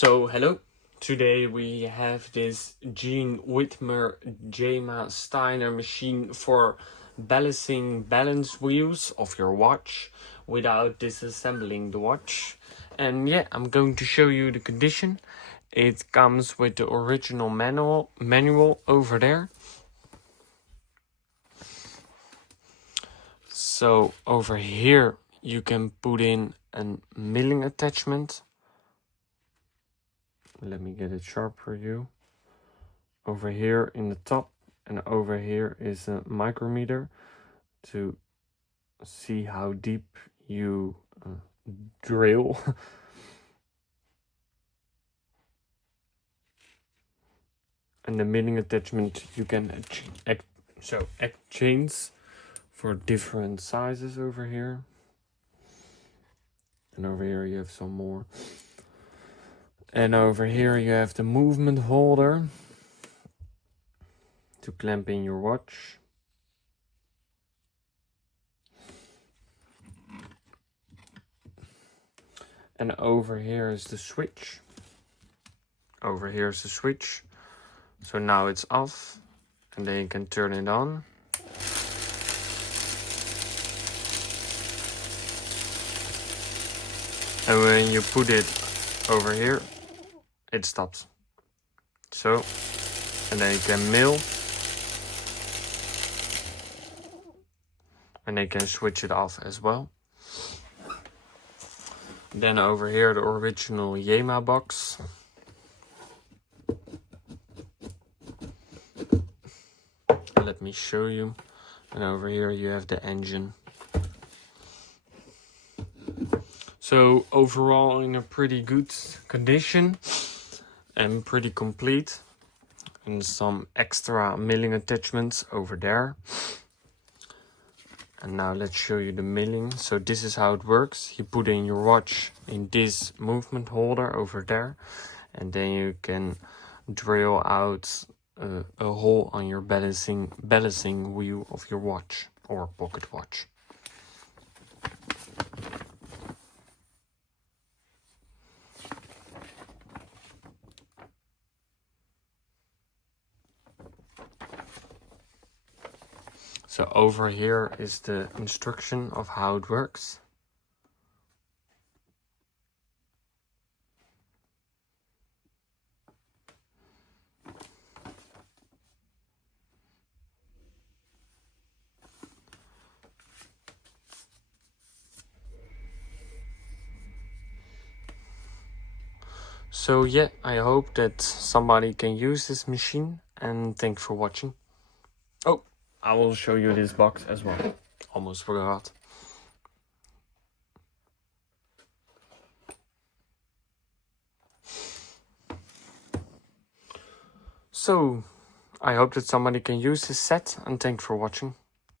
Hello. Today we have this Widmer Jema Steiner machine for balancing balance wheels of your watch without disassembling the watch. And yeah, I'm going to show you the condition. It comes with the original manual over there. So over here you can put in a milling attachment. Let me get it sharp for you. Over here in the top and over here is a micrometer to see how deep you drill. And the milling attachment you can exchange for different sizes over here. And over here you have some more. And over here you have the movement holder to clamp in your watch. And over here is the switch. Over here is the switch. So now it's off and then you can turn it on. And when you put it over here, it stops. So, and then you can mill. And they can switch it off as well. Then over here, the original Jema box. Let me show you. And over here you have the engine. So overall in a pretty good condition and pretty complete. And some extra milling attachments over there. And now let's show you the milling. So this is how it works. You put in your watch in this movement holder over there. And then you can drill out a hole on your balancing wheel of your watch or pocket watch. So over here is the instruction of how it works. So yeah, I hope that somebody can use this machine, and thanks for watching. Oh, I will show you this box as well. Almost forgot. So, I hope that somebody can use this set, and thanks for watching.